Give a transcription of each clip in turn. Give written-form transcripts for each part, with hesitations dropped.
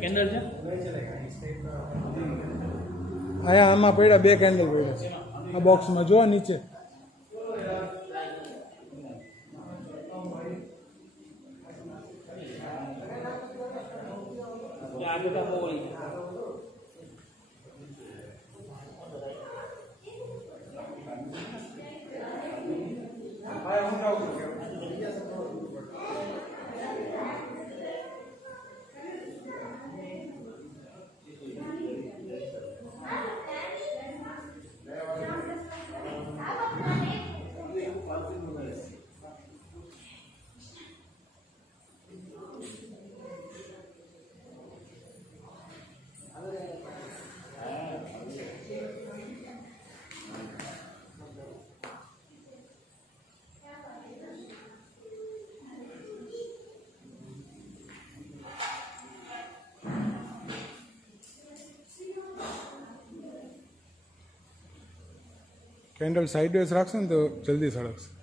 Candle है आया आमा पड़ा 2 कैंडल पड़ा आ बॉक्स में जो नीचे कैंडल साइडवेज राखशो ने तो जल्दी सड़कशे।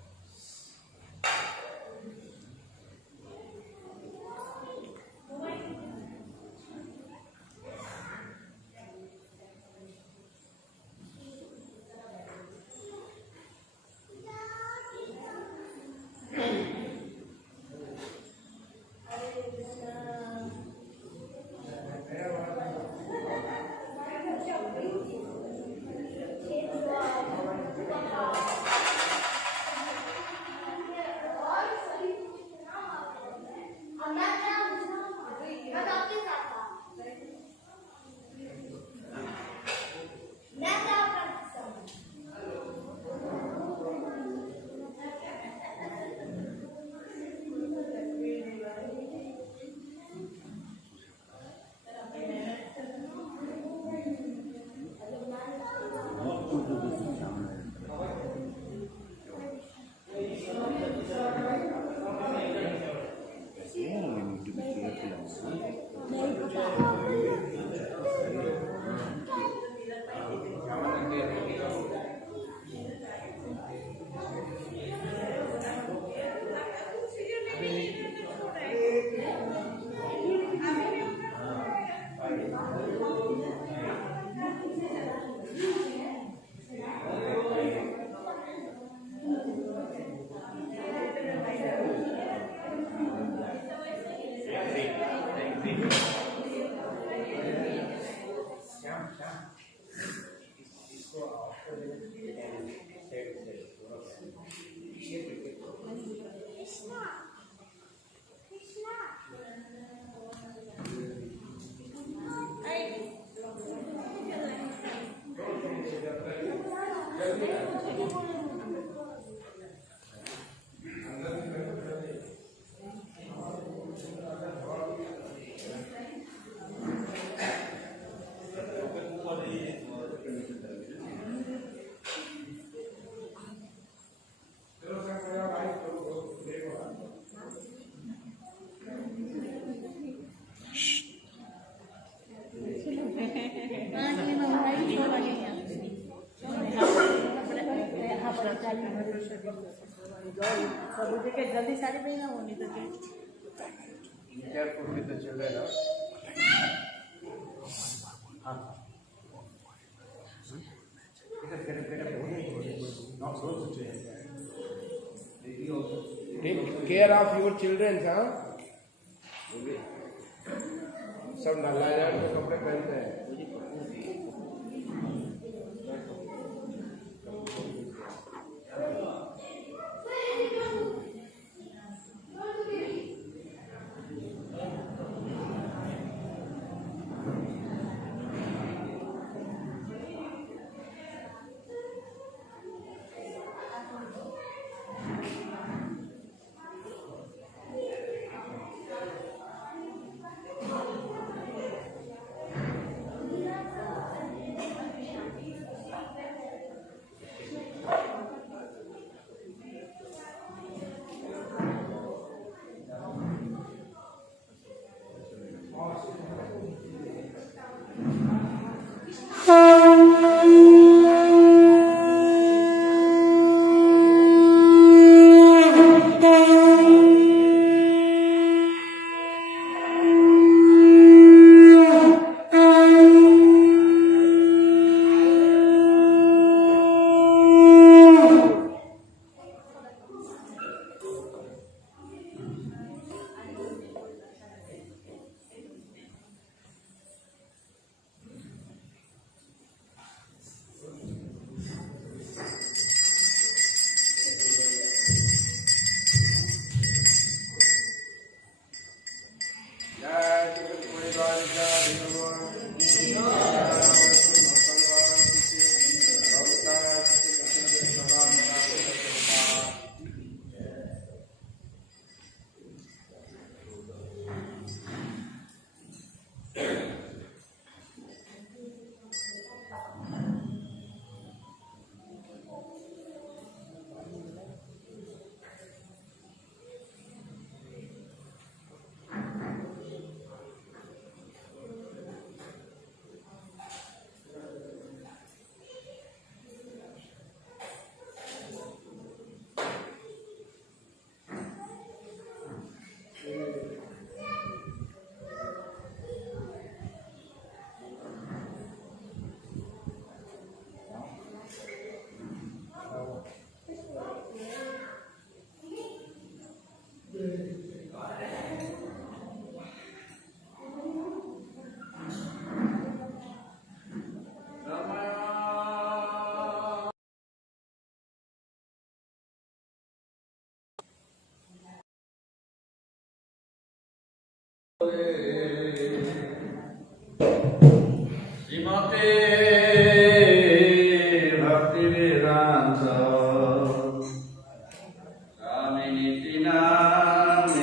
जल्दी साड़ी पहना वो नहीं तो careful with the children. Take care of your children, huh? सब नालायक के कपड़े पहनते हैं। श्रीमते भक्ति वेदांत स्वामी नित्यानंद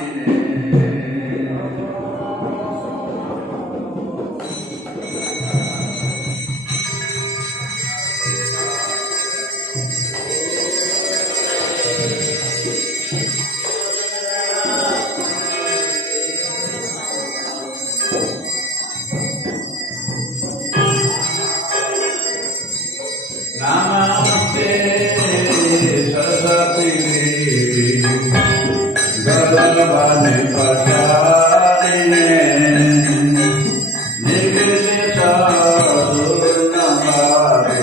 नमस्ते सरस्वती गगनवाणी प्रसादिने निर्विशेष दुर्नमारे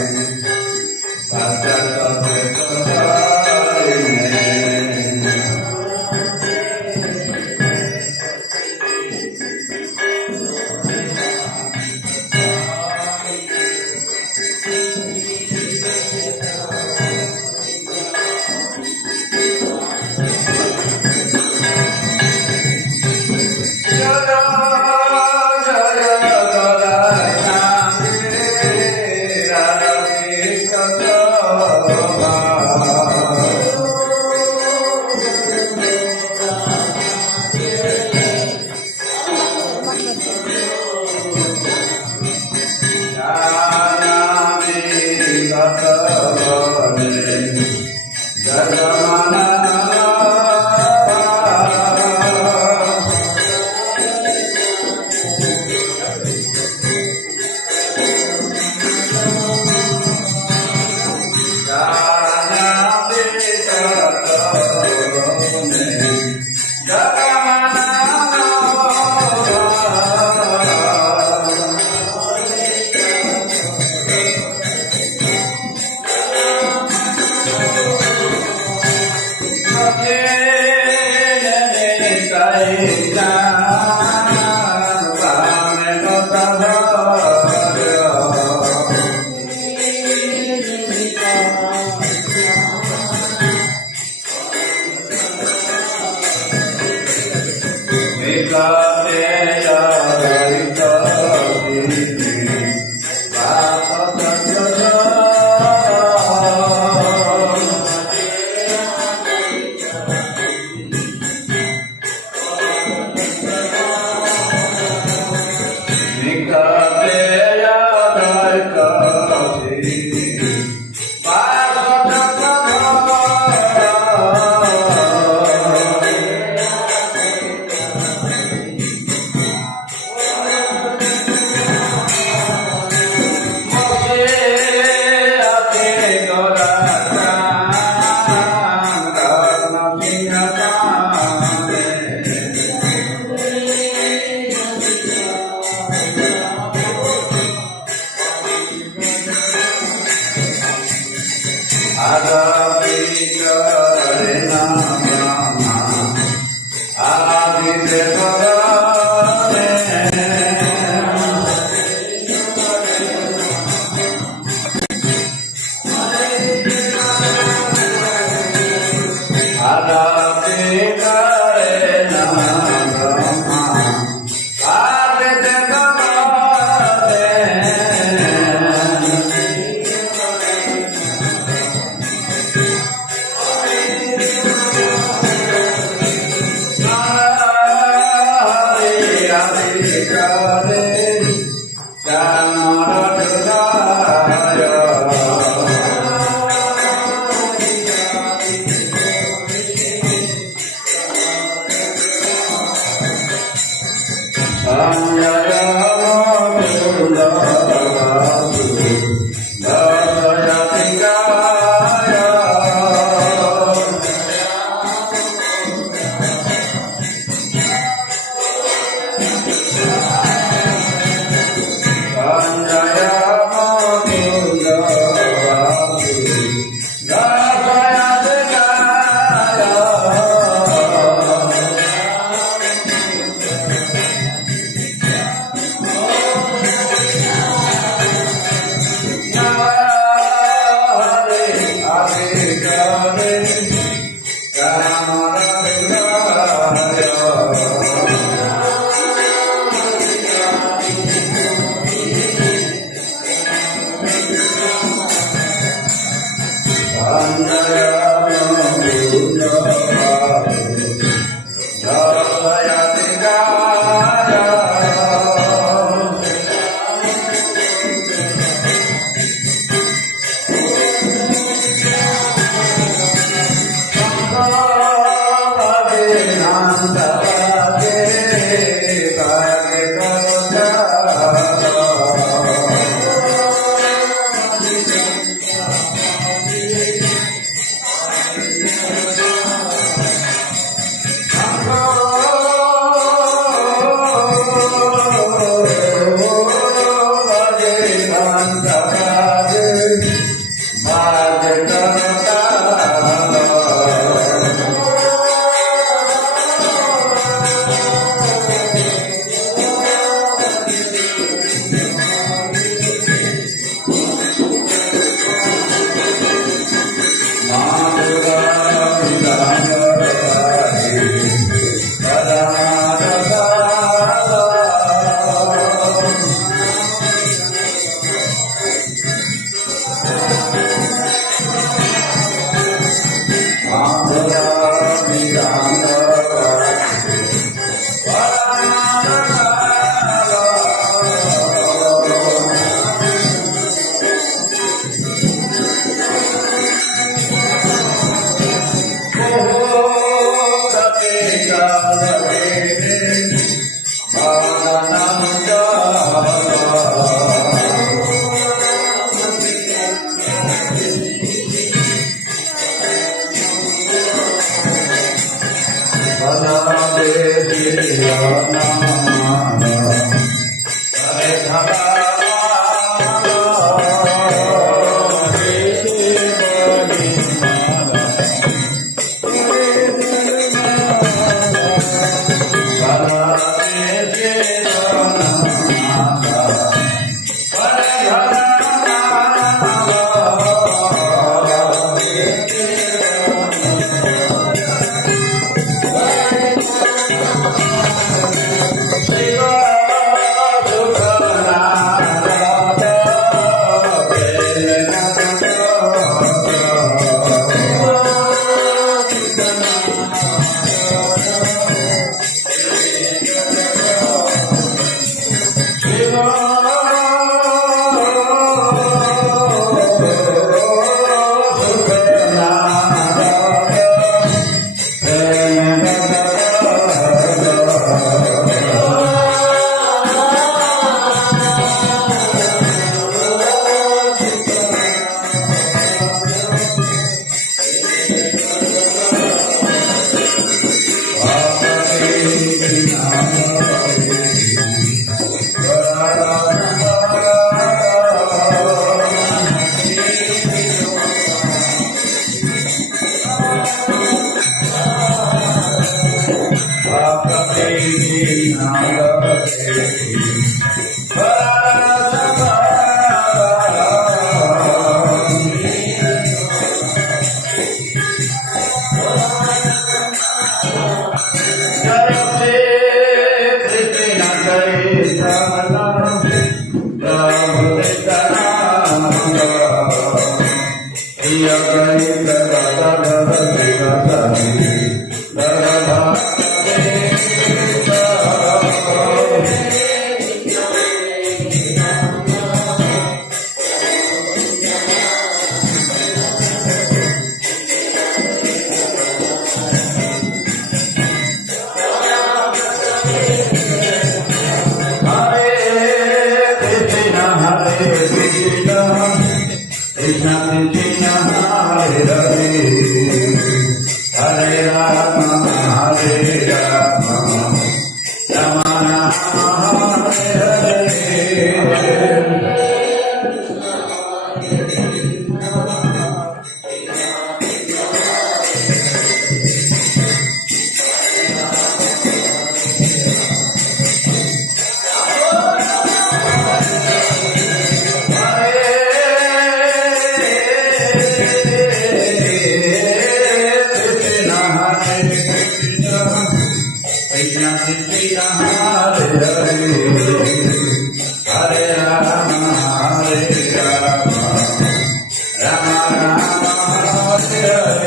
Hare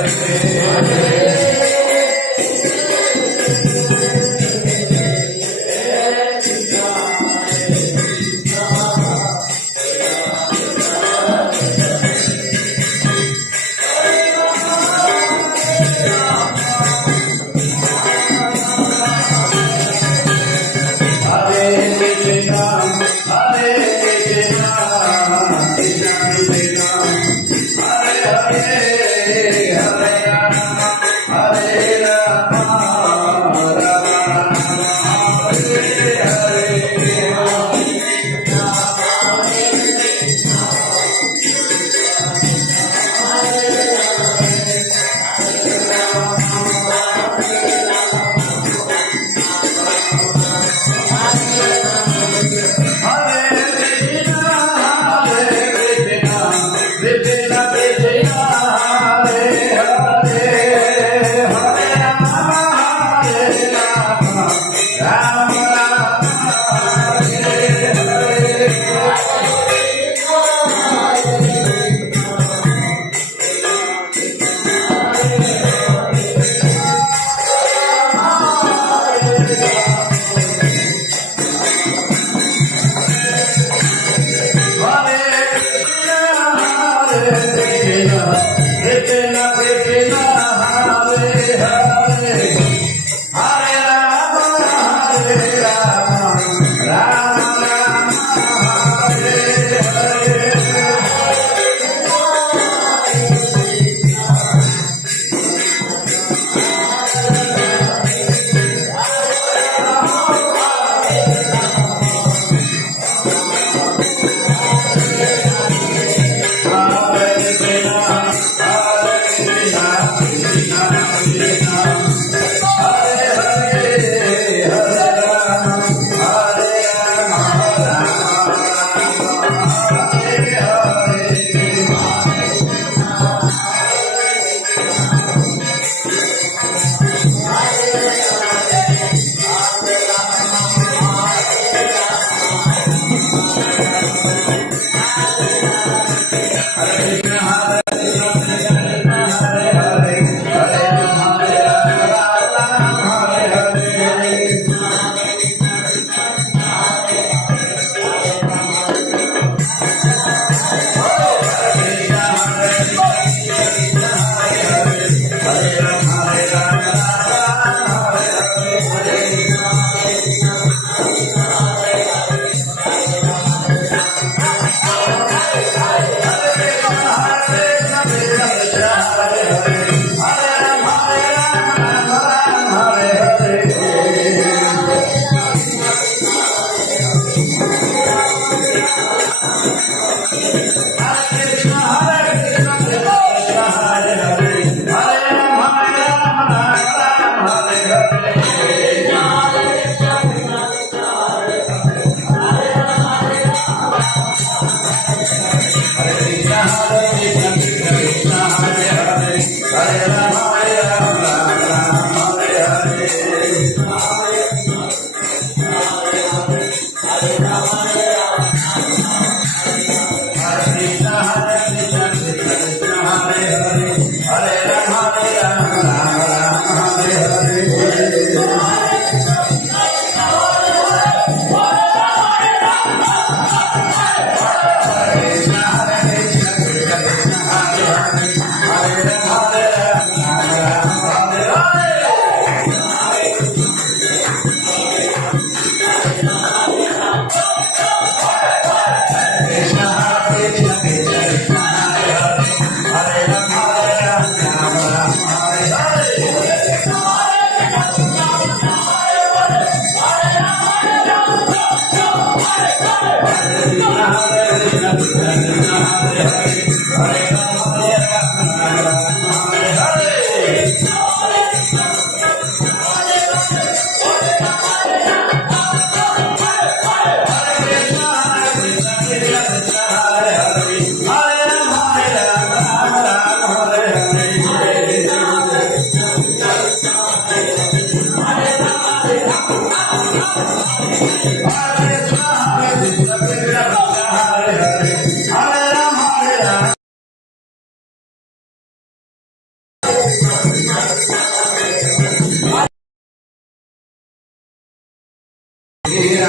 Hare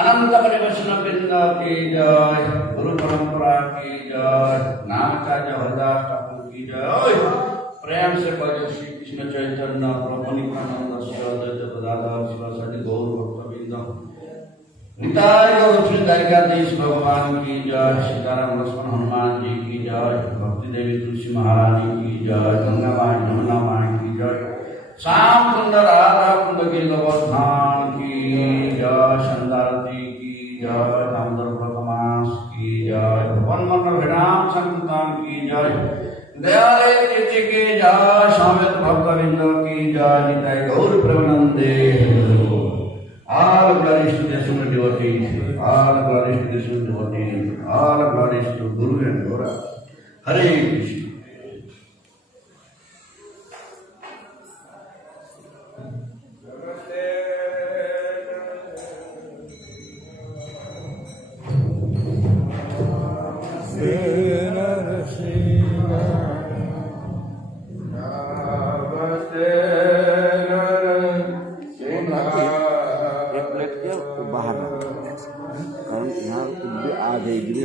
अनंत परिवचन वृंद की जय, गुरु परंपरा की जय, नामाचार्य हरदास ठाकुर की जय। प्रेम से पढ़ो श्री कृष्ण चैतन्य प्रभु नित्यानंद श्री अद्वैत गदाधर शिवासादि गौर भक्तवृंद। निताय गौर श्री द्वारकाधीश भगवान की जय, सीताराम लक्ष्मण हनुमान जी की जय, भक्ति देवी तुलसी महारानी की जय, गंगा माई यमुना माई की जय, श्याम सुंदर राधा कुंद गिरिवर्धन की जय, संदारती की जय, दामोदर भगवान की जय, भवन मंडल विराम संतान की जय, दयालय तीर्थ की जय, स्वामित भक्तवृंद की जय, निताय गौर प्रेमानंदे। All glories to the Supreme Devotee, all glories to the Supreme Devotee, all glories to Guru and Gora. Hare Krishna.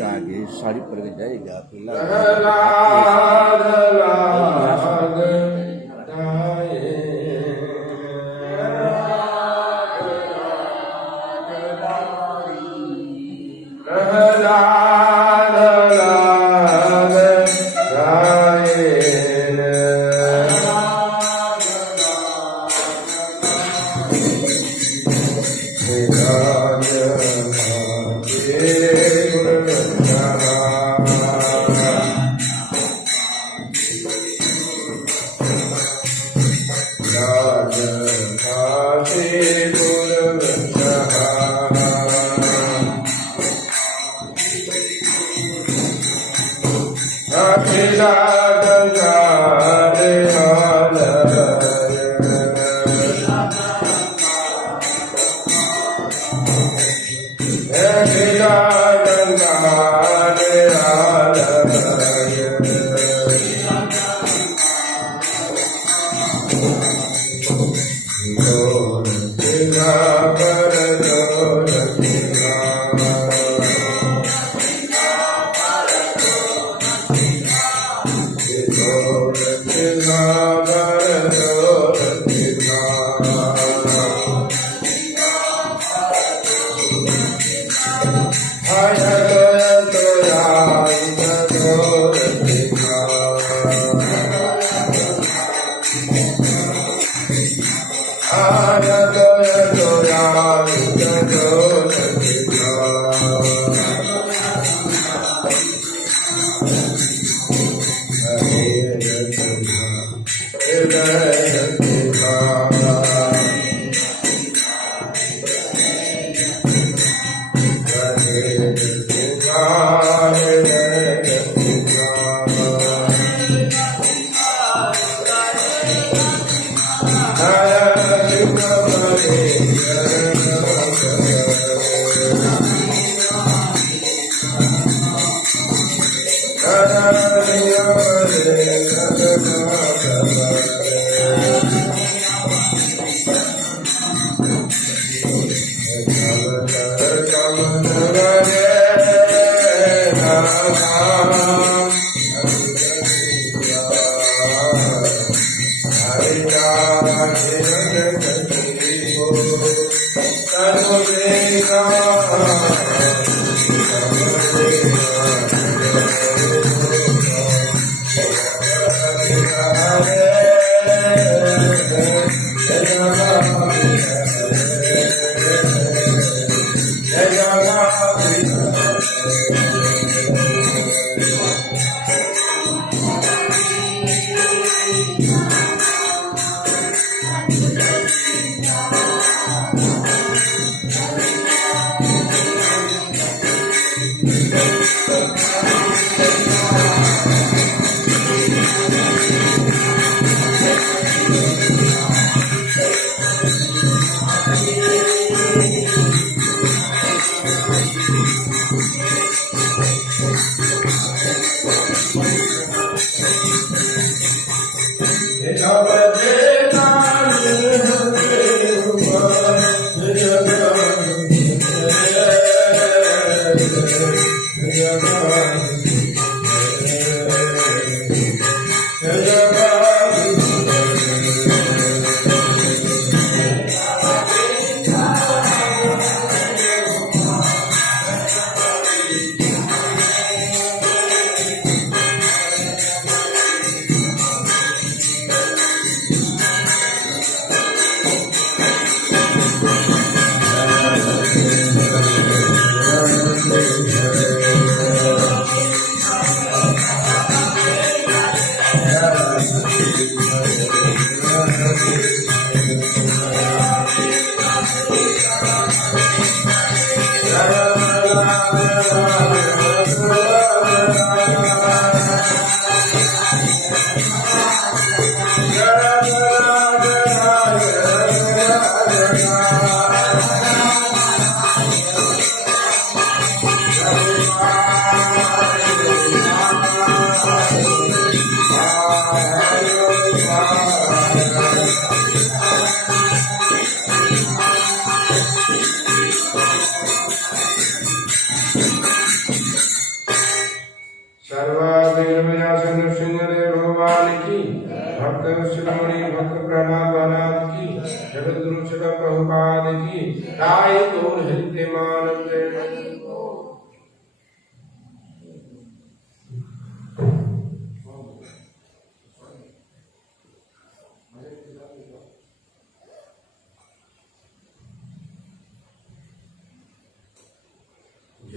आगे साड़ी पड़ के जाएगा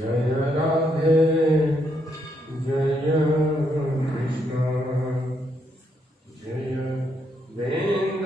जय राधे जय कृष्ण जय Vrindavan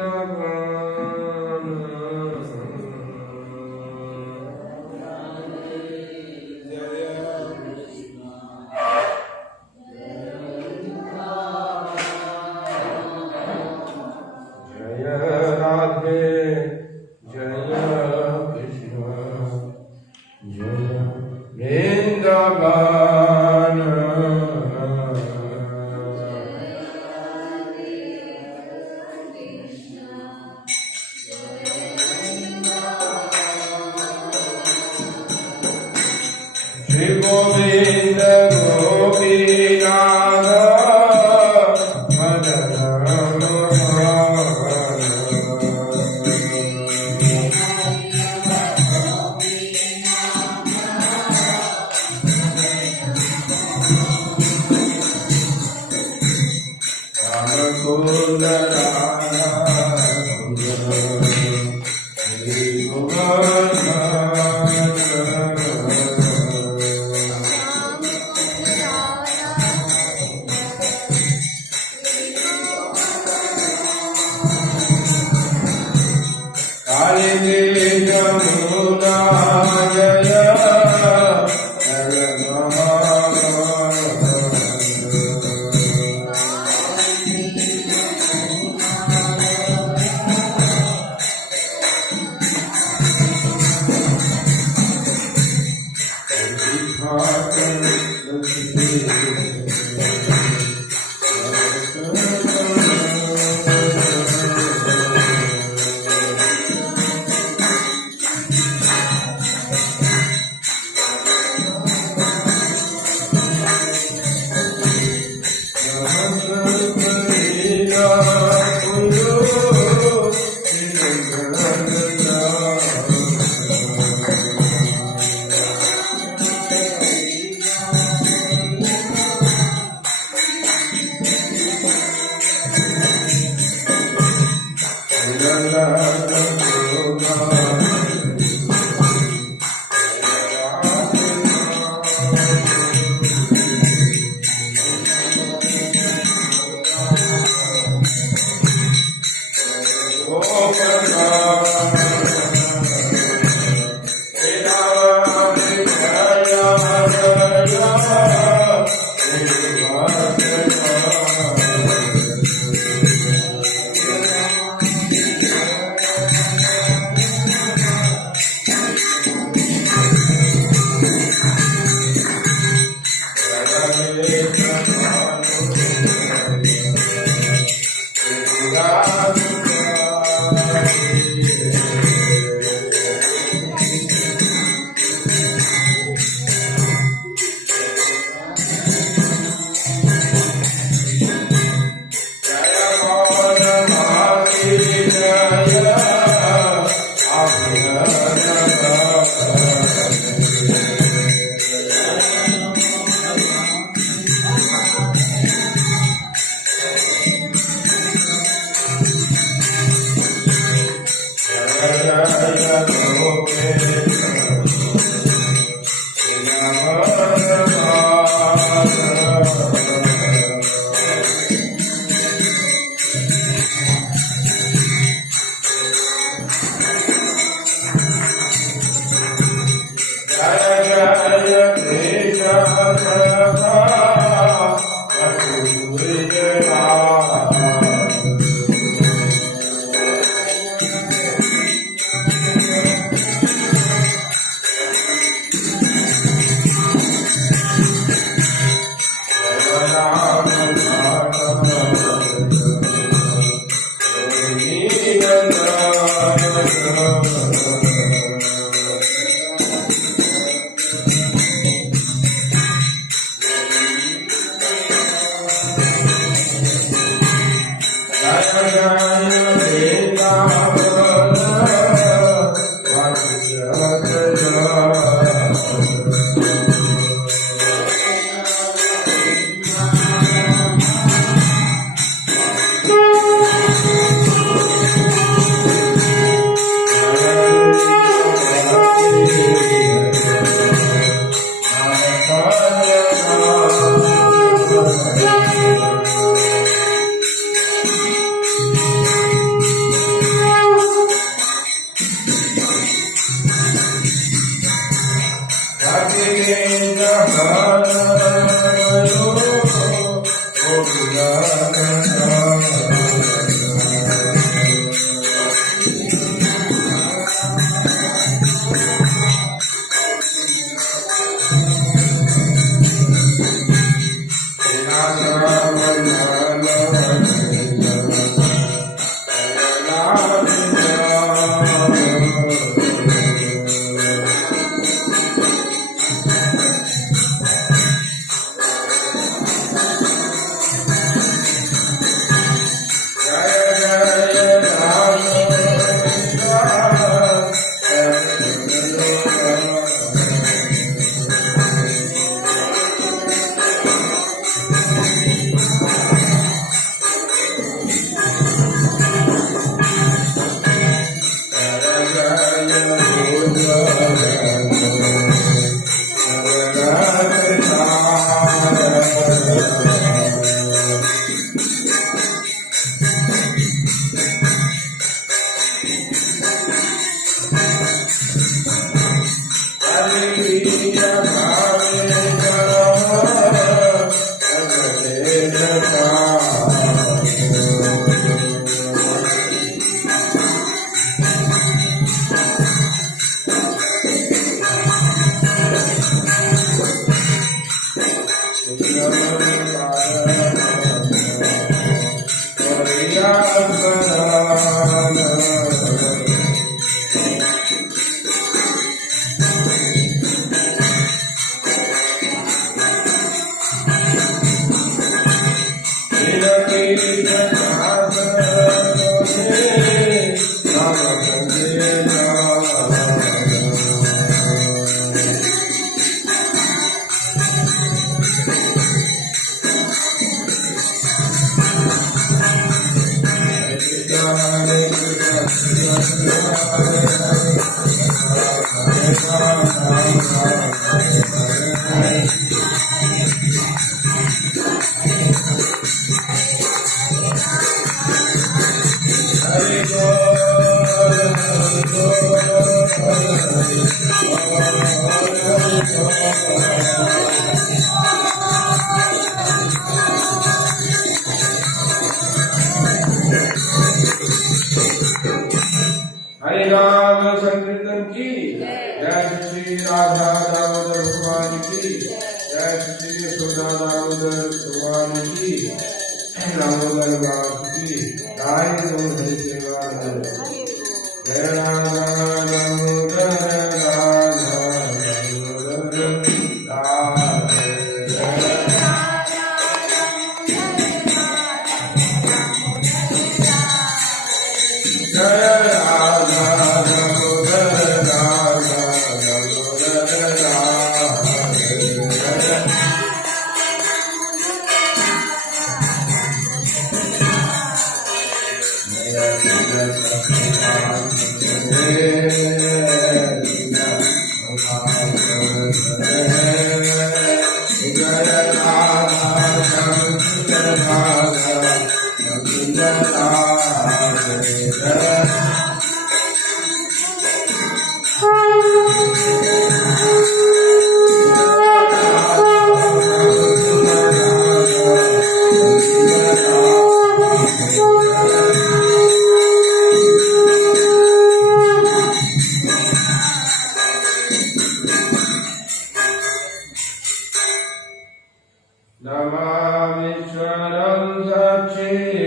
नमामीश्वरं सच्चिदानन्दरूपं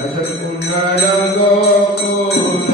रसकुण्डलं गोकुलराजमानम्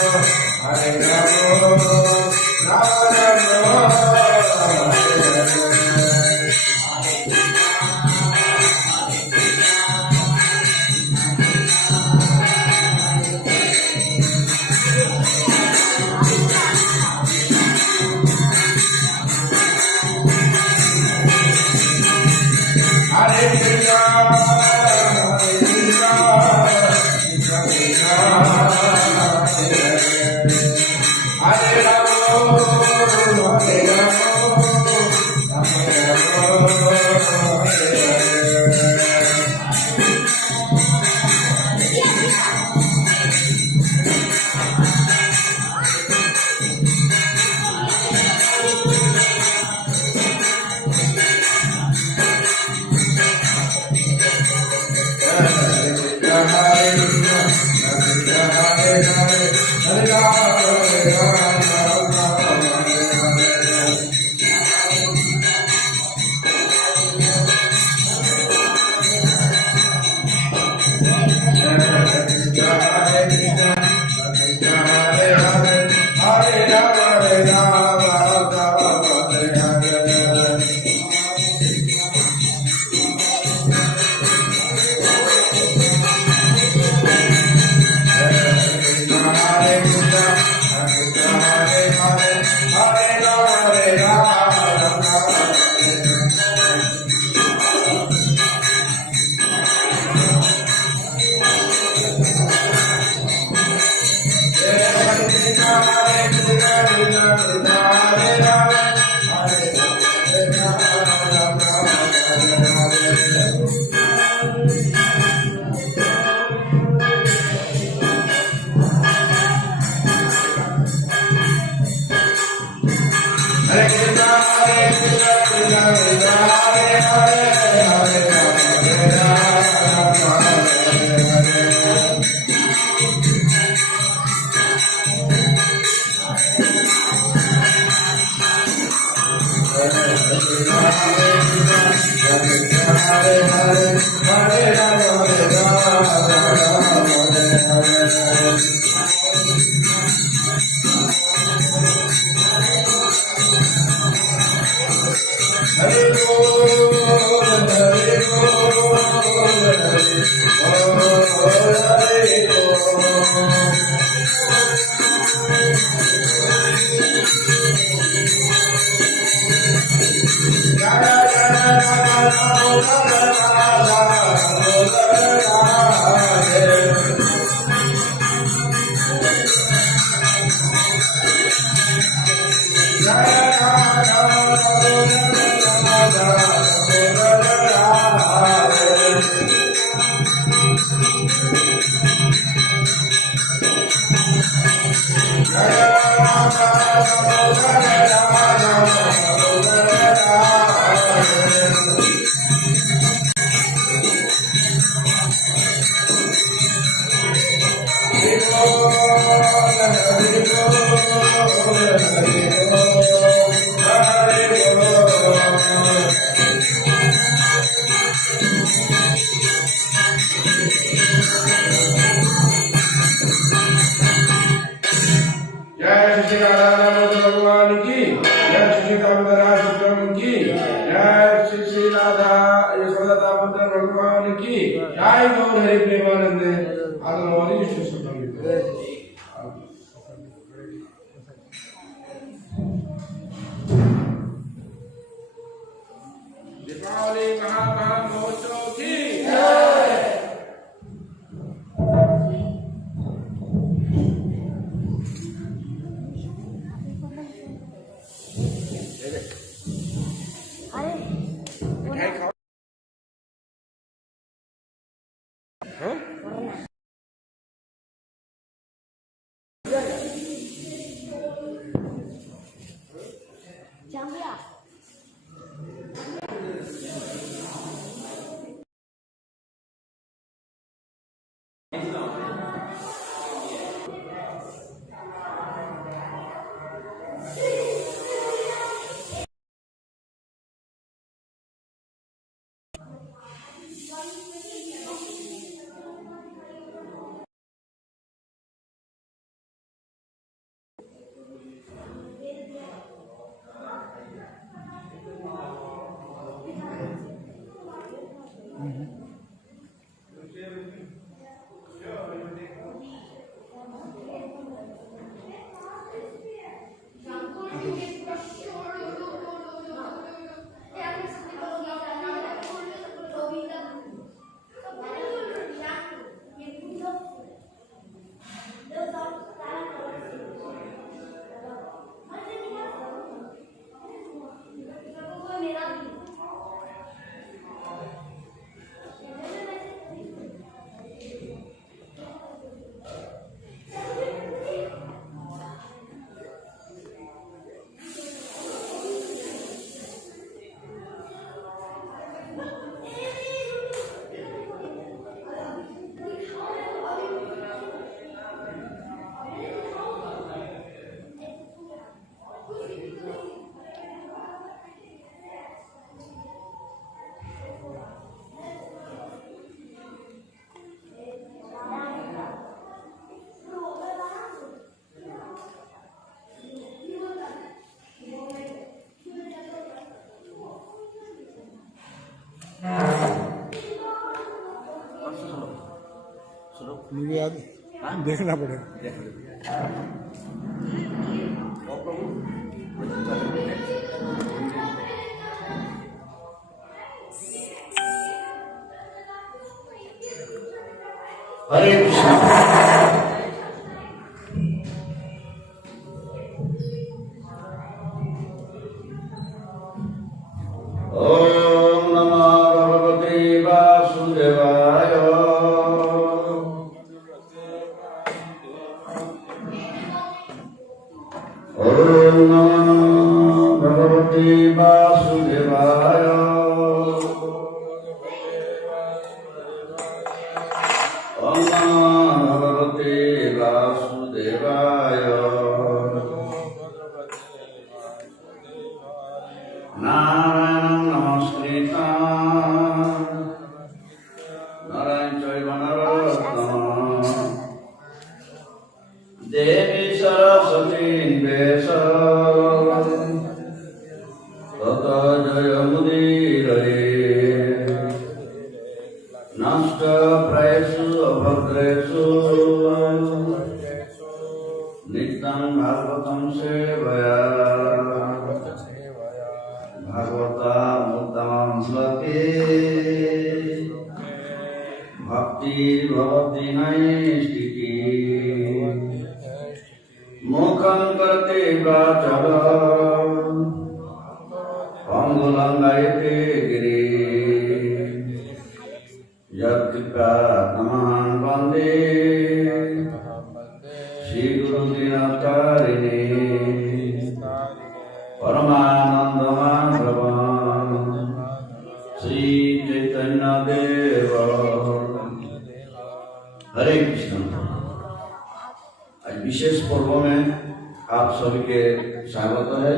Hare Rama, Rama Rama, Hare Hare. Hare Krishna, Hare Krishna, Krishna Krishna, Hare Rama, Hare Rama, Rama Rama, Hare मुझे याद देखना पड़ेगा। हरे कृष्ण। ओम नमो भगवते वासुदेवाय। ओम नमो भगवते वासुदेवाय। ओम नमो भगवते वासुदेवाय। नारायणं नमस्कृतं नारायण चैव नरोत्तमं देवी सरस्वती व्यासं ततो जयमुदीरये। नष्टप्रायेषु अभद्रेषु नित्यं भागवतं सेवया भागवतामृतं श्लोके भक्ति भवति नैष्टिकी। मुखं करोति वाचालं पंगुलंघयते गिरिं। यत्कृपातमहं वन्दे श्रीगुरुदिनतारिणे परमानंदमाधवं श्री चैतन्य देव। हरे कृष्ण। आज विशेष पर्व में आप सभी के स्वागत है।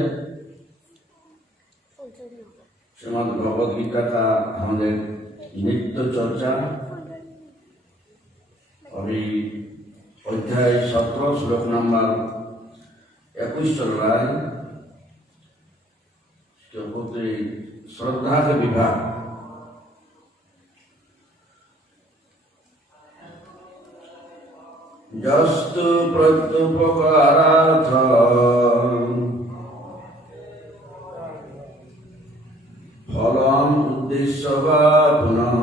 श्रीमद् भगवद गीता का हमने नित्य चर्चा अभी अध्याय 17 श्लोक नंबर 21 चल रहा है। क्योंकि श्रद्धा के विभाग जस्तु प्रत्युपकारार्थं फलम् उद्दिश्य वा पुनः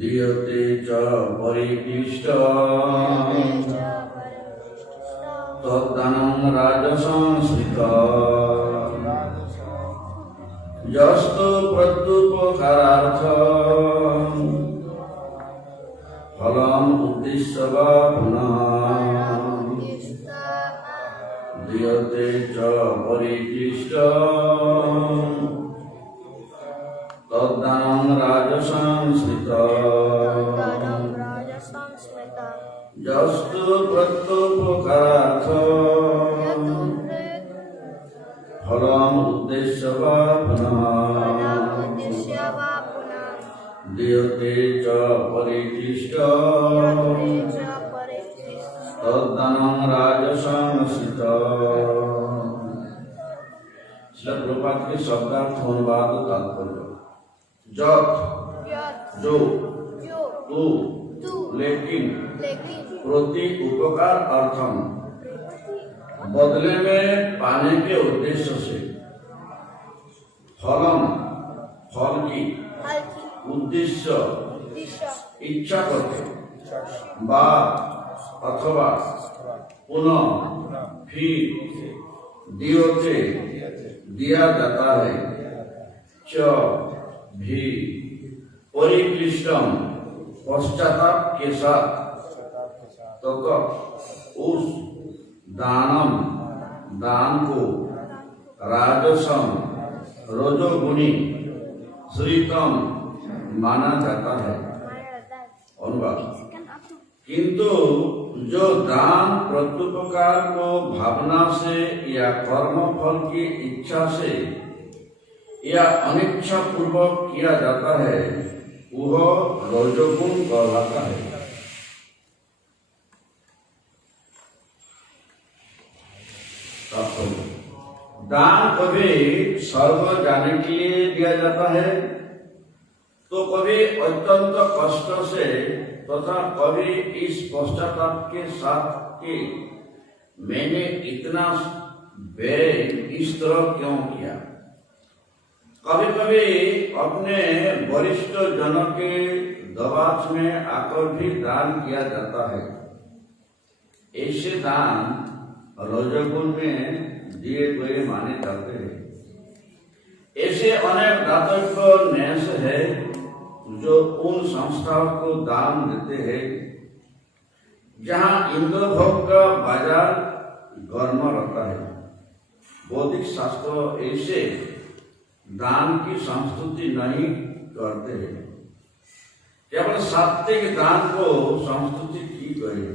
दीयते च परिक्लिष्टम् तद्दानं राजसंस्कृतम्। यस्तु प्रत्युपकारार्थं फलम् उद्दिश्य वा पुनः दीयते च परिक्लिष्टम् तद्दानं राजसंस्कृतम्। यस्तु प्रत्युपकारार्थं फलम् उद्दिश्य वा पुनः दीयते च परिक्लिष्टम् तद्दानं राजसंस्कृतम्। श्रील प्रभुपाद के शब्दार्थ अनुवाद तात्पर्य। जत जो तू लेकिन प्रति उपकार अर्थम बदले में पाने के उद्देश्य से फलम फल की उद्देश्य इच्छा करके बा अथवा पुनः फिर दियोते दिया जाता है च भी परिक्लिष्टम पश्चाताप के साथ तक उस दानम दान को राजसम रजोगुणी श्रीतम माना जाता है। अनुवाद। किंतु जो दान प्रत्युपकार को भावना से या कर्म फल की इच्छा से या अनिच्छा पूर्वक किया जाता है वह रजोगुण कहलाता है। दान कभी स्वर्ग जाने के लिए दिया जाता है तो कभी अत्यंत कष्ट से तथा कभी इस पश्चाताप के साथ कि मैंने इतना व्यय इस तरह क्यों किया। कभी कभी अपने वरिष्ठ जनों के दबाव में आकर भी दान किया जाता है। ऐसे दान रजोगुण में दिए गए माने जाते हैं। ऐसे अनेक दातव्य न्यास है जो उन संस्थाओं को दान देते हैं जहां इंद्र भोग का बाजार गर्म रहता है। बौद्धिक शास्त्र ऐसे दान की संस्तुति नहीं करते हैं, केवल सात्विक दान को संस्तुति की गई।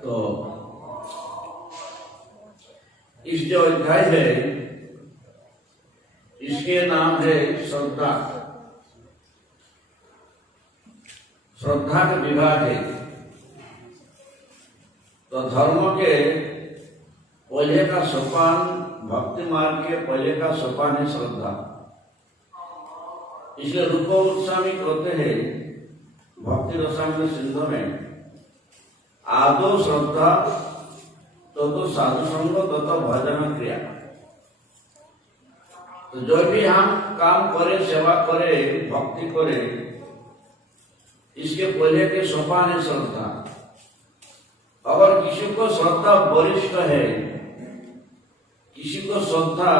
तो इस जो अध्याय है इसके नाम है श्रद्धा। श्रद्धा का विभाग है। तो धर्म के पहले का सोपान, भक्ति मार्ग के पहले का सोपान है श्रद्धा। इसलिए रूप गोस्वामी कहते हैं भक्ति रसायन सिंधु में, आदो श्रद्धा तो साधु संग तो भजन क्रिया। तो जो भी हम काम करे, सेवा करे, भक्ति करे, इसके पहले के सोपान है श्रद्धा। अगर किसी को श्रद्धा वरिष्ठ है, किसी को श्रद्धा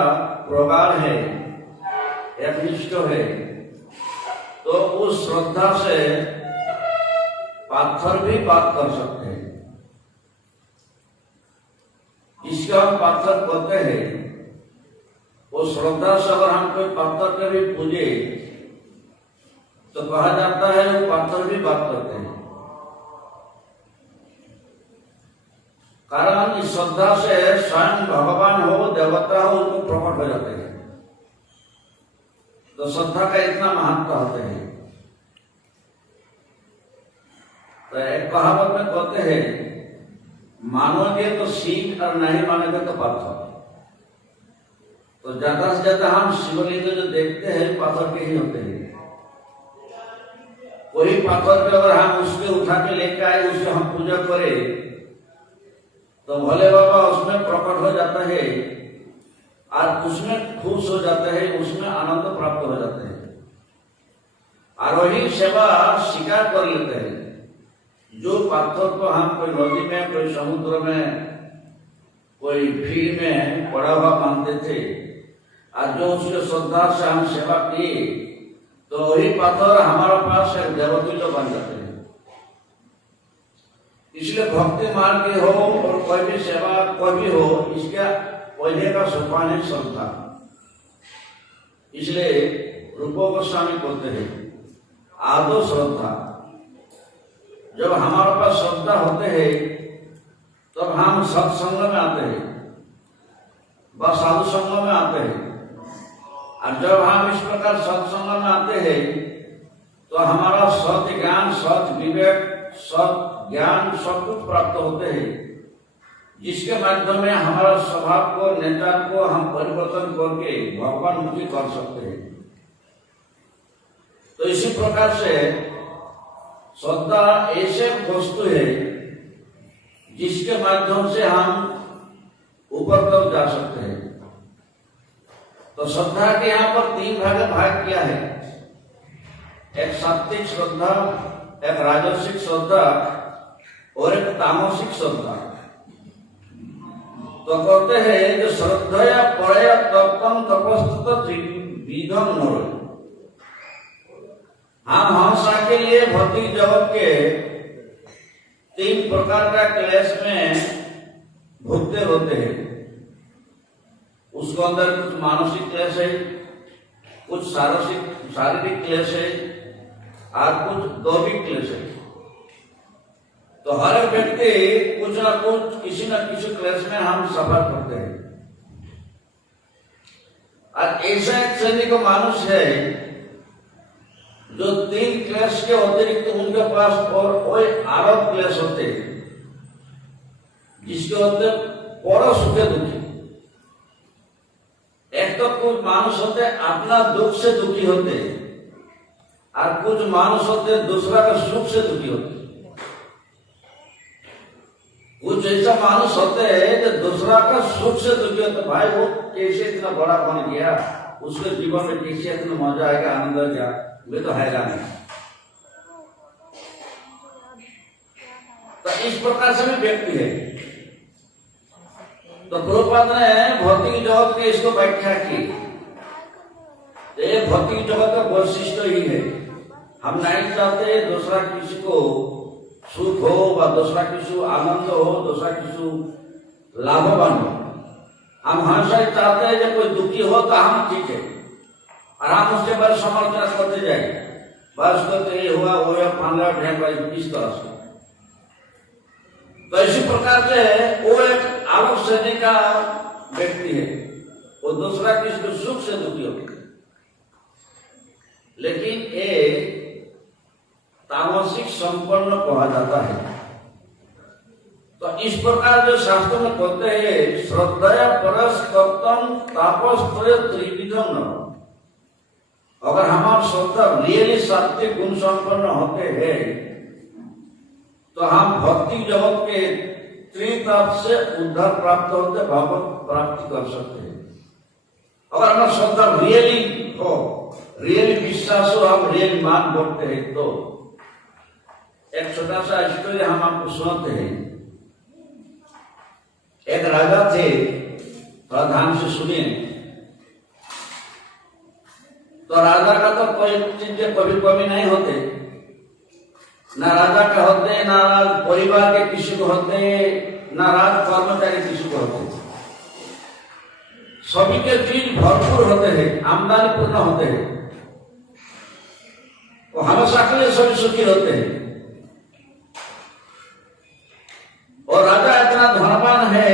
प्रगाढ़ है, एकनिष्ठ है, तो उस श्रद्धा से पाथर भी बात कर सकते हैं। इसका हम पाथर कहते हैं। वो श्रद्धा से अगर हम कोई पाथर के भी पूजे तो कहा जाता है वो पाथर भी बात करते हैं। कारण इस श्रद्धा से स्वयं भगवान हो, देवता हो, उनको प्रकट हो जाते हैं। तो श्रद्धा का इतना महत्व होता है। तो एक कहावत में कहते हैं, मानोगे तो सीख और नहीं मानोगे तो पत्थर। तो ज्यादा से ज्यादा हम शिवलिंग जो देखते हैं पत्थर के ही होते हैं। कोई पत्थर पे अगर हम उसके उठा के लेके आए, उससे हम पूजा करें तो भोले बाबा उसमें प्रकट हो जाता है और उसमें खुश हो जाते हैं, उसमें आनंद प्राप्त हो जाते हैं और वही सेवा स्वीकार कर लेते हैं। जो पत्थर को हम कोई नदी में, कोई समुद्र में, कोई फील्ड में पड़ा हुआ मानते थे और जो उसके श्रद्धा से हम सेवा किए तो वही पत्थर हमारे पास एक देवतुल्य बन जाते हैं। इसलिए भक्ति मार्ग हो और कोई भी सेवा कोई भी हो, इसका पहले का सोपान है श्रद्धा। इसलिए रूप गोस्वामी कहते हैं आदो श्रद्धा। जब हमारे पास श्रद्धा होते हैं तब हम सत्संग में आते हैं, व साधु संग में आते हैं। और जब हम इस प्रकार सत्संग में आते हैं तो हमारा सत्य ज्ञान, सत्य विवेक, सत्य ज्ञान सब कुछ प्राप्त होते हैं, जिसके माध्यम में हमारा स्वभाव को, नेचर को हम परिवर्तन करके भगवान मुखी कर सकते हैं। तो इसी प्रकार से श्रद्धा ऐसे वस्तु है जिसके माध्यम से हम ऊपर तक जा सकते हैं। तो श्रद्धा के यहाँ पर तीन भाग किया है। एक सात्विक श्रद्धा, एक राजसिक श्रद्धा और एक तामसिक श्रद्धा। तो कहते हैं जो श्रद्धया परया तप्तम तपस्तु त्रिविधम नरो। हम हंसा के लिए भौतिक जगत के तीन प्रकार का क्लेश में भुगते होते हैं। उसके अंदर कुछ मानसिक क्लेश है, कुछ शारीरिक क्लेश है और कुछ दैविक क्लेश है। तो हर एक व्यक्ति कुछ ना कुछ, किसी न किसी क्लेश में हम सफर करते हैं। और ऐसा एक श्रेणी का मनुष्य है जो तीन क्लेश के अतिरिक्त उनके पास और कोई आरोप क्लेश होते हैं, जिसके होते बड़ो सुखे दुखी। एक तो कुछ मानुष होते अपना दुख से दुखी होते और कुछ मानुष होते दूसरा का सुख से दुखी होते। कुछ ऐसा मानुष होते हैं जो दूसरा का सुख से दुखी होते। भाई वो कैसे इतना बड़ा बन गया, उसके जीवन में कैसे इतना मजा आएगा, आनंद आएगा, वे तो है नहीं। तो इस प्रकार से भी व्यक्ति है। तो प्रभुपाद ने भौतिक जगत के इसको व्याख्या की। ये भौतिक जगत का वैशिष्ट्य ही है। हम नहीं चाहते दूसरा किसी को सुख हो व दूसरा किसी को आनंद हो, दूसरा किसी को लाभवान हो। हम हमेशा चाहते हैं जब कोई दुखी हो तो हम ठीक है और हम उसके बाद समालोचना करते जाए, बस तो ये हुआ वो पांडा ढेंगा इस तरह से। तो इसी प्रकार से वो एक अलग श्रेणी का व्यक्ति है, वो दूसरा किसी को सुख से दुखी होता है। लेकिन ये तामसिक संपन्न कहा जाता है। तो इस प्रकार जो शास्त्र में कहते हैं श्रद्धया परस्कप्तम तापस्त्रय त्रिविधम न। अगर हमारा श्रद्धा रियली सात्विक गुण संपन्न होते हैं तो हम भौतिक जगत के त्रिताप से उद्धार प्राप्त होते, भगवत प्राप्ति कर सकते हैं। अगर हमारा श्रद्धा रियली हो, रियली विश्वास हो, हम रियली मान बोलते हैं। तो एक छोटा सा स्टोरी हम आपको सुनाते हैं। एक राजा थे, थोड़ा ध्यान से सुनिए। तो राजा का तो कोई चीज कभी कमी नहीं होते, ना राजा के होते, ना परिवार के किसी को होते, ना राज कर्मचारी किसी को होते। सभी के चीज भरपूर होते हैं, आमदनी पूर्ण होते हैं, वो हमेशा के लिए सभी सुखी होते हैं। और राजा इतना धनवान है,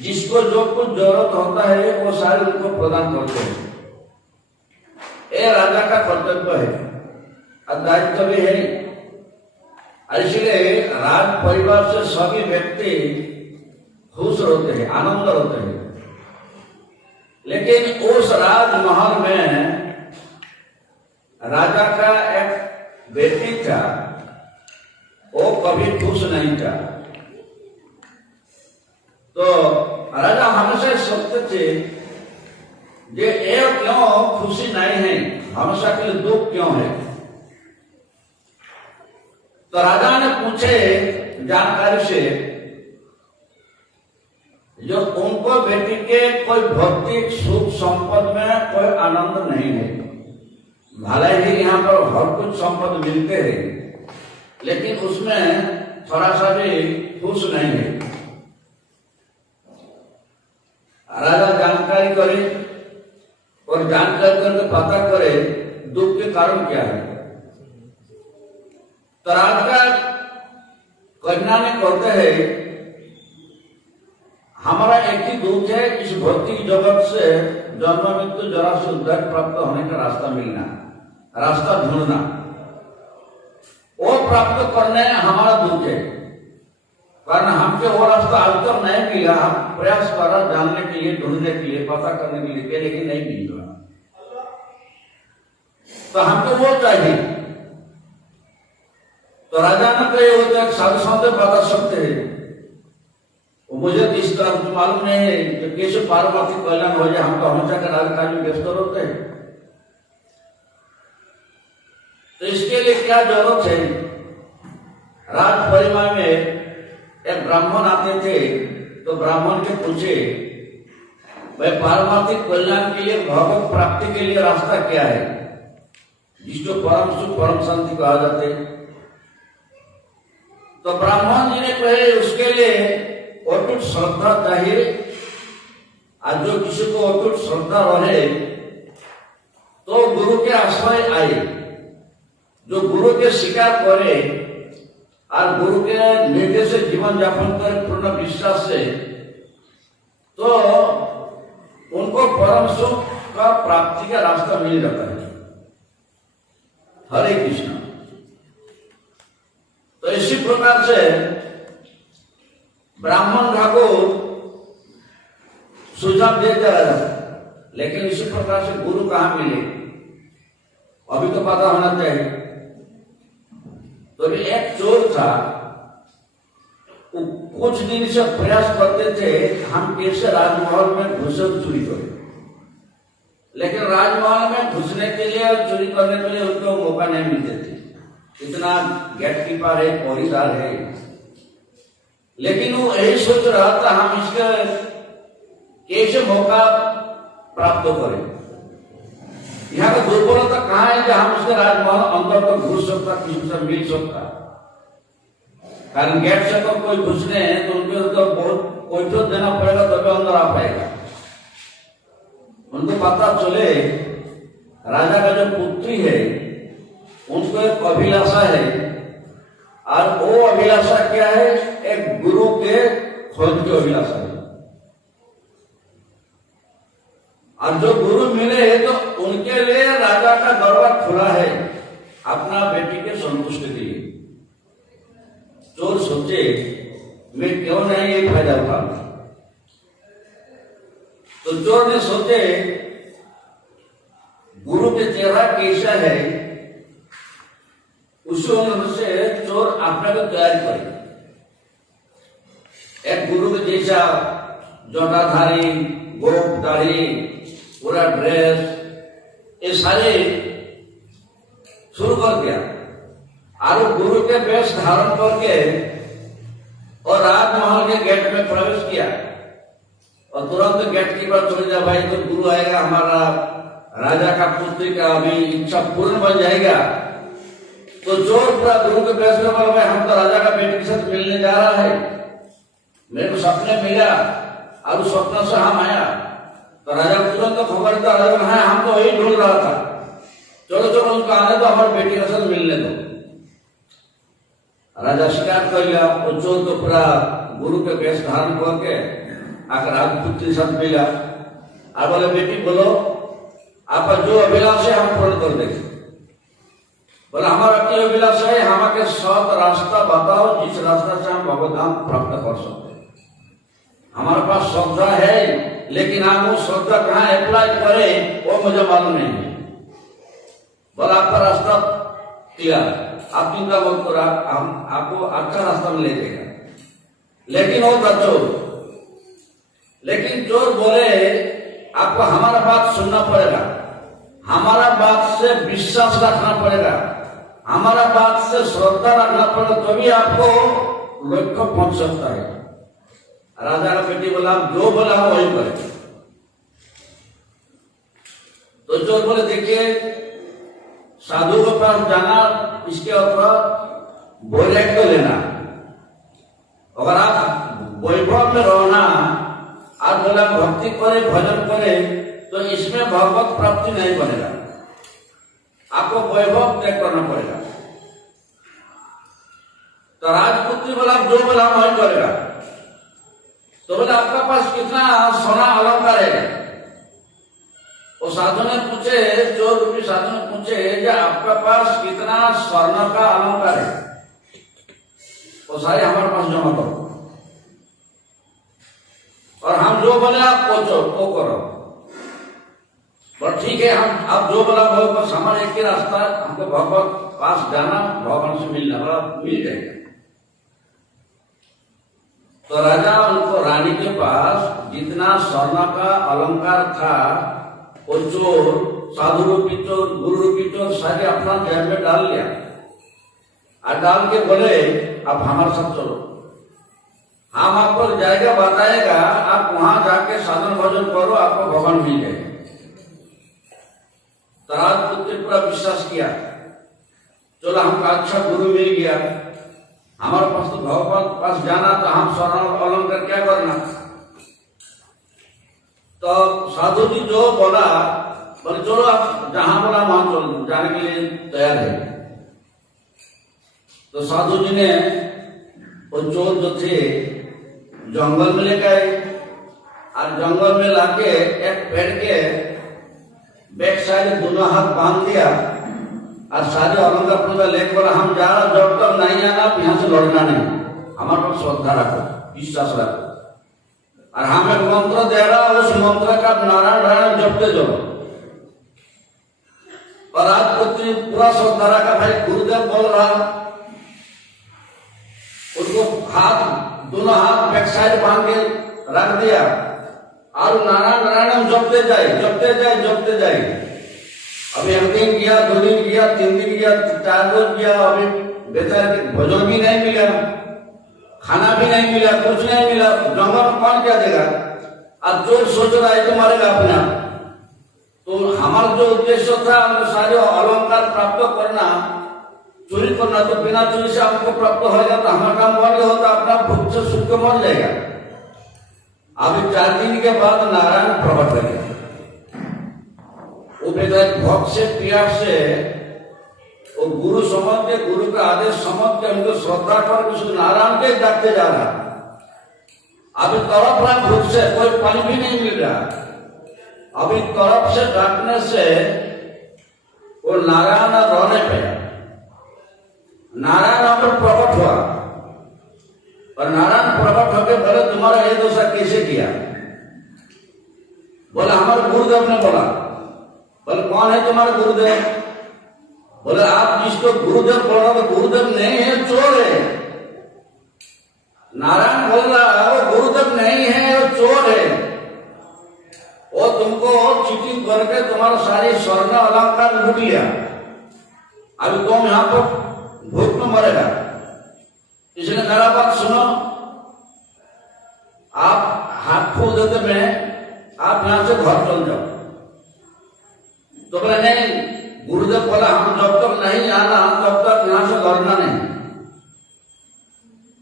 जिसको जो कुछ जरूरत होता है वो सारे उनको प्रदान करते हैं। ये राजा का कर्तव्य है और दायित्व भी है। इसलिए राज परिवार से सभी व्यक्ति खुश होते हैं, आनंद होते हैं। लेकिन उस राजमहल में राजा का एक बेटी था, वो कभी खुश नहीं था। तो राजा हमेशा सोचते थे ये क्यों खुशी नहीं है, हमेशा के लिए दुख क्यों है। तो राजा ने पूछे जानकारी से, जो उनको बेटी के कोई भौतिक सुख संपद में कोई आनंद नहीं है। भले ही यहाँ पर हर कुछ संपद मिलते हैं, लेकिन उसमें थोड़ा सा भी खुश नहीं है। राजा जानकारी करे और जानकारी करके पता करे दुख के कारण क्या है। तो राजा कन्या ने कहते हैं हमारा एक ही दुख है, इस भौतिक जगत से जन्म मृत्यु जरा से उद्धार प्राप्त होने का रास्ता मिलना, रास्ता ढूंढना, वो प्राप्त करने हमारा दुख है। कारण हमको वो रास्ता आज तक नहीं मिला, हम प्रयास कर रहे जानने के लिए, ढूंढने के लिए, पता करने के लिए, लेकिन नहीं मिल रहा। तो हमको वो चाहिए। तो राजा ने कहे होते हैं साधु संत बता सकते हैं, मुझे तो इस तरह कुछ मालूम नहीं है कि कैसे पार्वती कल्याण हो जाए। हम तो हमेशा के राजकाज में व्यस्त होते हैं। तो इसके लिए क्या जरूरत है। राज परिवार में एक ब्राह्मण आते थे, तो ब्राह्मण के पूछे भाई पारमार्थिक कल्याण के लिए, भगवत प्राप्ति के लिए रास्ता क्या है, जिसको परम सुख परम शांति कहा जाते। तो ब्राह्मण जी ने कहे उसके लिए अटूट श्रद्धा चाहिए। आज जो किसी को अटूट श्रद्धा रहे तो गुरु के आश्रय आए, जो गुरु के शिकार करे और गुरु के निर्देश से जीवन यापन करे पूर्ण विश्वास से, तो उनको परम सुख का प्राप्ति का रास्ता मिल जाता है। हरे कृष्ण। तो इसी प्रकार से ब्राह्मण ठाकुर सुझाव देते रहे लेकिन इसी प्रकार से गुरु कहाँ मिले अभी तो पता होना चाहिए। तो एक चोर था, वो कुछ दिन से प्रयास करते थे हम कैसे राजमहल में घुसे चोरी करें, लेकिन राजमहल में घुसने के लिए और चोरी करने के लिए उनको मौका नहीं मिलते थे। इतना गेटकीपर है, पहरेदार है, लेकिन वो यही सोच रहा था हम इसका कैसे मौका प्राप्त करें। यहाँ का दुर्बलता कहाँ है कि हम उसके राजमहल अंदर तक घुस सकता, किसी से मिल सकता, कारण गेट से तो कोई घुसने तो उनको तो बहुत पैसा देना पड़ेगा तभी अंदर आ पाएगा। उनको पता चले राजा का जो पुत्री है उनको एक अभिलाषा है, और वो अभिलाषा क्या है, एक गुरु के खोज की अभिलाषा है। और जो गुरु मिले तो उनके लिए राजा का दरबार खुला है अपना बेटी के संतुष्टि के लिए। चोर सोचे मैं क्यों नहीं ये फायदा उठाऊं, तो चोर ने सोचे गुरु के चेहरा कैसा है उसी अनुसार से चोर अपने को तैयार करे। एक गुरु के जैसा जटाधारी, गोप दाढ़ी, पूरा ड्रेस, ये सारे शुरू कर दिया और गुरु के वेश धारण करके और राजमहल के गेट में प्रवेश किया और तुरंत गेट कीपर चले जा, भाई तो गुरु आएगा, हमारा राजा का पुत्री का अभी इच्छा पूर्ण बन जाएगा। तो चोर पूरा गुरु के वेश में बोला, हम तो राजा का बेटी के साथ मिलने जा रहा है, मेरे को सपने मिला और उस सपने से हम आया। तो राजा को तुरंत तो खबर था, राजा हाँ हम तो वही ढूंढ रहा था, चलो चलो उनको आने दो, हमारे बेटी के साथ मिलने दो। राजा शिकार कर लिया, वो चोर तो पूरा गुरु के वेश धारण करके आकर राजपुत्री साथ मिला और बोले बेटी बोलो आपका जो अभिलाष है हम पूर्ण कर देंगे। बोला हमारा क्या अभिलाष है, हमारे 7 रास्ता बताओ जिस रास्ता से हम भगवत धाम प्राप्त कर सकते हैं। हमारे पास श्रद्धा है लेकिन आप वो श्रद्धा कहाँ अप्लाई करें वो मुझे मालूम नहीं है। बोला आपका रास्ता क्लियर, आप चिंता मत करो, हम आपको अच्छा रास्ता में ले जाएगा। लेकिन वो था चोर, लेकिन चोर बोले आपको हमारा बात सुनना पड़ेगा, हमारा बात से विश्वास रखना पड़ेगा, हमारा बात से श्रद्धा रखना पड़ेगा, तभी आपको लक्ष्य पहुंच सकता है। राजा का बेटी बोला जो बोला हम वही करें। तो चोर बोले देखिए साधु के पास जाना, इसके ऊपर बोलेट को लेना, अगर आप वैभव में रहना और बोला भक्ति करे भजन करे तो इसमें भगवत प्राप्ति नहीं बनेगा, आपको वैभव त्याग करना पड़ेगा। तो राजपुत्री बोला जो बोला वही करेगा। तो बोला आपका पास कितना सोना अलंकार है? वो साधु ने पूछे, चोर रूपी साधु ने पूछे कि आपका पास कितना स्वर्ण का अलंकार है? वो सारे हमारे पास जमा करो और हम जो बोले आप वो करो। पर ठीक है हम आप जो बोला वो, बस हमारे एक ही रास्ता, हमको भगवान पास जाना, भगवान से मिलना, बोला मिल जाएगा। तो राजा उनको रानी के पास जितना स्वर्ण का अलंकार था वो चोर, साधु रूपी चोर, गुरु रूपी चोर सारे अपना जेब में डाल लिया और डाल के बोले आप हमारे साथ चलो, हम आपको जाएगा बताएगा, आप वहां जाके साधन भजन करो, आपको भगवान मिल जाएगा। तो राजपुत्र ने पूरा विश्वास किया, चलो हमको अच्छा गुरु मिल गया, हमारे पास तो भगवान पास जाना तो हम स्वर्ण अलंकार क्या करना। तो साधु जी जो बोला बोले चलो आप जहां बोला वहां चलो, जाने के लिए तैयार है। तो साधु जी ने वो चोर जो थे जंगल में ले गए और जंगल में लाके एक पेड़ के बैक साइड दोनों हाथ बांध दिया और सारे अलंकार पूरा लेके बोला हम जा रहा, जब तक नहीं आना यहाँ से लड़ना नहीं, हमारे पास श्रद्धा रखो, विश्वास रखो। और हम एक मंत्र दे रहा, उस मंत्र का नारायण नारायण जपते जाओ। और आज पूरा सौदारा का भाई गुरुदेव बोल रहा, उसको दोनों हाथ बैक साइड बांध के रख दिया और नारायण नारायण जपते जाए जपते जाए जपते जाए। अभी एक दिन किया, 2 दिन किया, 3 दिन किया, 4 रोज किया, अभी बेचारे भोजन भी नहीं मिला, खाना भी नहीं मिला, कुछ नहीं मिला, जंगल में कौन क्या देगा। अब जो सोच रहा है तो मरेगा अपने आप। तो हमारा जो उद्देश्य था सारे अलंकार प्राप्त करना, चोरी करना, तो बिना चोरी से हमको प्राप्त हो गया तो हमारा काम बन गया होता, अपना भूख से सूख के मर जाएगा। अभी 4 दिन के बाद नारायण प्रकट हो गया। वो बेचारे भक्त से प्यार से वो गुरु समझ के, गुरु का आदेश समझ के, उनको श्रद्धा कर उस नारायण के डाकते जा रहा। अभी तरफ रहा भूख से, कोई पानी भी नहीं मिल रहा। अभी तरफ से डाकने से वो नारायण रहने पे नारायण पर प्रकट हुआ। और नारायण प्रकट होकर बोले तुम्हारा ये दोषा कैसे किया? बोले हमारे गुरुदेव ने बोला। बोले कौन है तुम्हारे गुरुदेव? बोले आप जिसको गुरुदेव बोल रहे हो गुरुदेव नहीं है, चोर है। नारायण बोल रहा वो गुरुदेव नहीं है, वो चोर है। वो तुमको चीटिंग करके तुम्हारा सारी स्वर्ण अलंकार लूट लिया। अभी तुम यहाँ पर भूख में मरेगा। इसलिए मेरा बात सुनो, आप हाथ खोल देते में आप यहां से घर चल जाओ। तो बोले नहीं, गुरुदेव बोला हम जब तक नहीं आना तब तक यहां से लड़ना नहीं।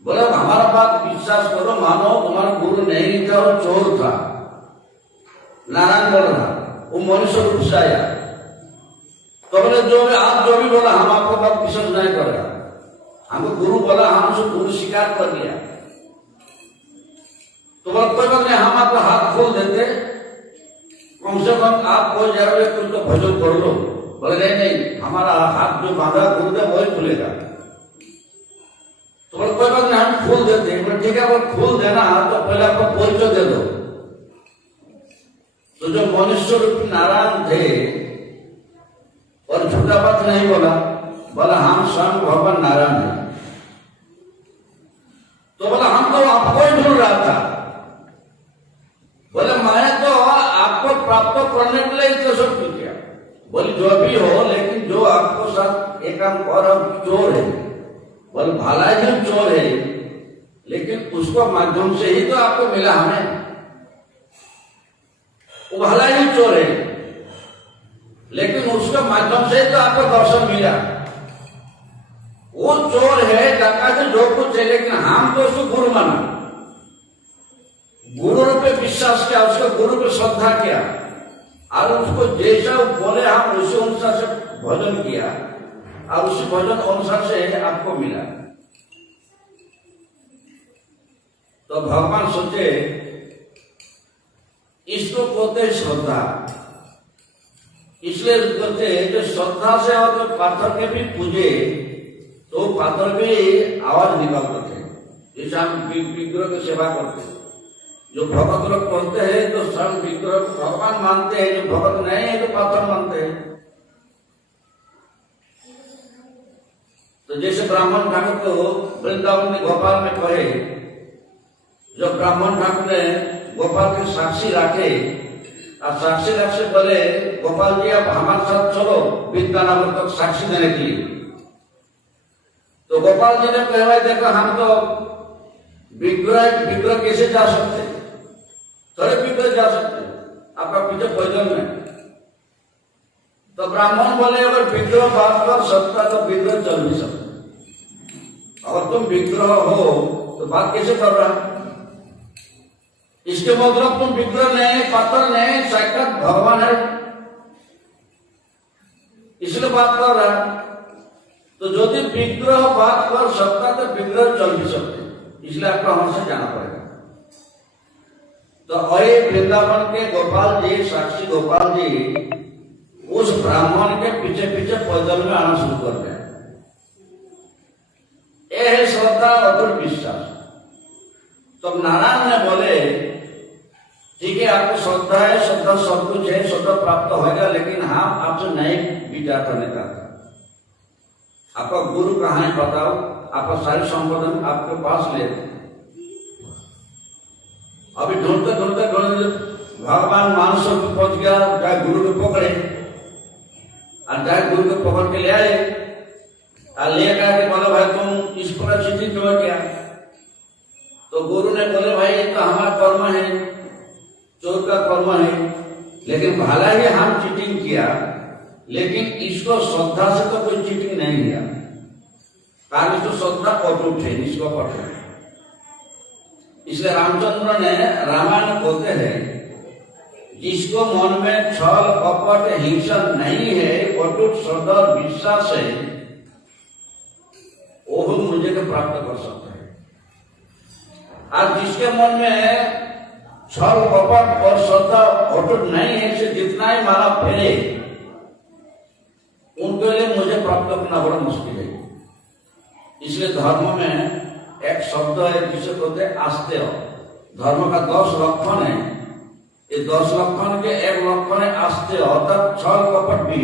बोले हमारा बात विश्वास करो, मानो तुम्हारा गुरु नहीं था और चोर था। नारायण बोल रहा, वो मनुष्य रूप से आया। तो बोले जो भी आप जो भी बोला हम आपको बात विश्वास नहीं करेगा। हमको गुरु बोला, हमसे गुरु स्वीकार कर लिया। तो बोला कोई बात नहीं, हम आपका हाथ खोल देते, कम से कम आप कोई जरूर कुछ तो भजन कर लो। बोले नहीं नहीं, हमारा हाथ जो बांधा गुरुदेव वही खुलेगा। तो बोले कोई बात नहीं, हम खोल देते। बोले ठीक है, वो खोल देना तो पहले आपको परिचय दे दो। तो जो मनुष्य रूपी नारायण थे और झूठा बात नहीं बोला, बोला हम स्वयं भगवान नारायण है। तो बोला हम तो आपको ही ढूंढ रहा था। बोले मैं तो आपको प्राप्त करने के लिए तो सब किया। बोले जो भी हो, लेकिन जो आपको साथ एक काम कर चोर है। बोले भला ही चोर है, लेकिन उसको माध्यम से ही तो आपको मिला हमें। वो भला ही चोर है, लेकिन उसके माध्यम से तो आपको दर्शन मिला। वो चोर है, डका से जो कुछ है, लेकिन हम तो उसको गुरु माना, गुरु पे विश्वास किया, उसके गुरु पे श्रद्धा किया और उसको जैसा बोले हम उसी अनुसार से भजन किया और उसी भजन अनुसार से आपको मिला। तो भगवान सोचे इसको कहते श्रद्धा। इसलिए कहते जो श्रद्धा से और तो पाथर के भी पूजे तो पाथर भी आवाज निकालते थे। जैसे हम विग्रह की सेवा करते हैं, जो भगत लोग कहते हैं तो स्वयं विग्रह भगवान मानते हैं, जो भगत नहीं है तो पाथर मानते हैं। तो जैसे ब्राह्मण ठाकुर को वृंदावन में गोपाल में कहे, जो ब्राह्मण ठाकुर ने गोपाल के साक्षी रखे और साक्षी रख से बोले गोपाल जी आप हमारे साथ चलो विद्यानगर तक साक्षी देने के लिए। तो गोपाल जी ने कहा देखो हम तो विग्रह कैसे जा सकते, थोड़े विग्रह जा सकते, आपका पीछे भोजन में। तो ब्राह्मण बोले अगर विग्रह बात कर सकता तो विग्रह चल नहीं सकता, और तुम विग्रह हो तो बात कैसे कर रहा? इसके मतलब तुम विग्रह नहीं, पात्र नहीं, साक्षात भगवान है, इसलिए बात कर रहा। तो यदि विग्रह बात कर सकता तो विग्रह चल भी सकते, इसलिए आपको हमसे जाना पड़ेगा। तो अये वृंदावन के गोपाल जी, साक्षी गोपाल जी उस ब्राह्मण के पीछे पीछे पैदल में आना शुरू कर गए। यह है श्रद्धा और विश्वास। तो नारायण ने बोले ठीक है, आपको श्रद्धा है, श्रद्धा सब कुछ है, श्रद्धा प्राप्त होगा, लेकिन हम आपसे नहीं विचार करने का। आपका गुरु कहाँ है बताओ, आपका सारी संबोधन आपके पास ले। अभी ढूंढते ढूंढते ढूंढते भगवान मानस को पहुंच गया, चाहे गुरु को पकड़े और चाहे गुरु को पकड़ के ले आए और ले करके बोलो भाई तुम इस पर चिट्ठी क्यों किया? तो गुरु ने बोले भाई ये तो हमारा कर्म है, चोर का कर्म है, लेकिन भला ही हम चीटिंग किया, लेकिन इसको श्रद्धा से तो कोई चीटिंग नहीं किया, कारण इसको श्रद्धा अटूट है, इसको पढ़े। इसलिए रामचंद्र ने रामायण बोलते हैं, जिसको मन में छल कपट हिंसा नहीं है, अटूट श्रद्धा और विश्वास है, वो भी मुझे को प्राप्त कर सकता है। और जिसके मन में छल कपट और श्रद्धा अटूट नहीं है, से जितना ही माला फेरे, उनके लिए मुझे प्राप्त करना बड़ा मुश्किल है। इसलिए धर्म में एक शब्द है जिसे कहते हैं आस्तेय। धर्म का 10 लक्षण है, ये 10 लक्षण के एक लक्षण है आस्तेय, अर्थात छल कपट भी।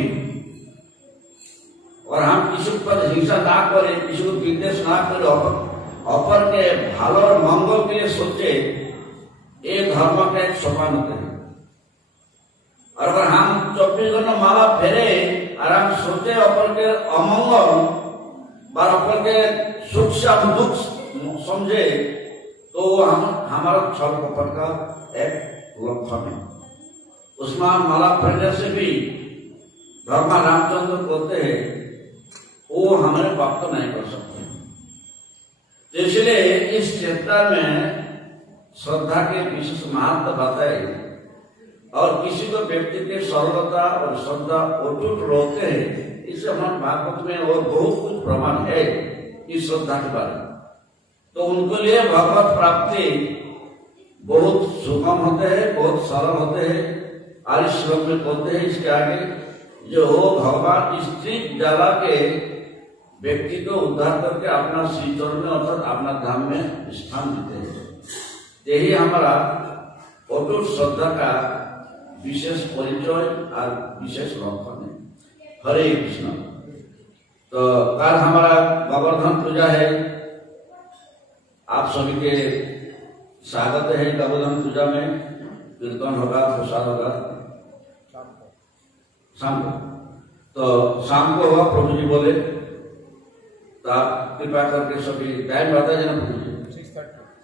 और हम किसी पर हिंसा ना करें, किसी को विद्वेष ना करें, अपर के भालो और मंगल के लिए सोचे, ये धर्म का एक सोपान होता है। और अगर हम 24 घंटे माला फेरे और हम सोचे अपर के अमंगल और अपर के सुख से हम दुख समझे, तो हम हमारा छल कपट का एक लक्षण है। उसमें माला फेरने से भी भगवान रामचंद्र बोलते हैं वो हमें प्राप्त नहीं कर सकते। इसलिए इस चैप्टर में श्रद्धा के विशेष महत्व बताए, और किसी को व्यक्ति के सरलता और श्रद्धा अटूट रहते हैं, इससे हमारे भागवत में और बहुत कुछ प्रमाण है इस श्रद्धा के बारे में। तो उनके लिए भगवत प्राप्ति बहुत सुगम होते हैं, बहुत सरल होते हैं। और इस श्लोक में बोलते हैं इसके आगे, जो भगवान स्त्री जला के व्यक्ति को उद्धार करके अपना श्री चरण में अर्थात अपना धाम में स्थान देते हैं। यही हमारा अटूट श्रद्धा का विशेष परिचय और विशेष लक्षण है। हरे कृष्ण। तो कल हमारा गोवर्धन पूजा है, आप सभी के स्वागत है। गोवर्धन पूजा में कीर्तन होगा, प्रसाद होगा शाम को। तो शाम को होगा, प्रभु जी बोले, तो आप कृपा करके सभी टाइम बता देना प्रभु जी।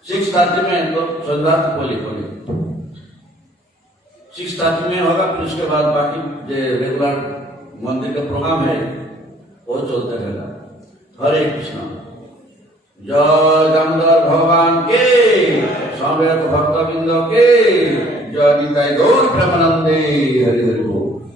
6:30 में तो संध्या बोले 6:30 में होगा, फिर उसके बाद बाकी जो रेगुलर मंदिर का प्रोग्राम है वो चलते रहेगा। हरे कृष्ण। जय दामोदर भगवान के, स्वामी भक्तबिंद के, जय निताई गौर प्रेमानंदे। हरि हरि बोल।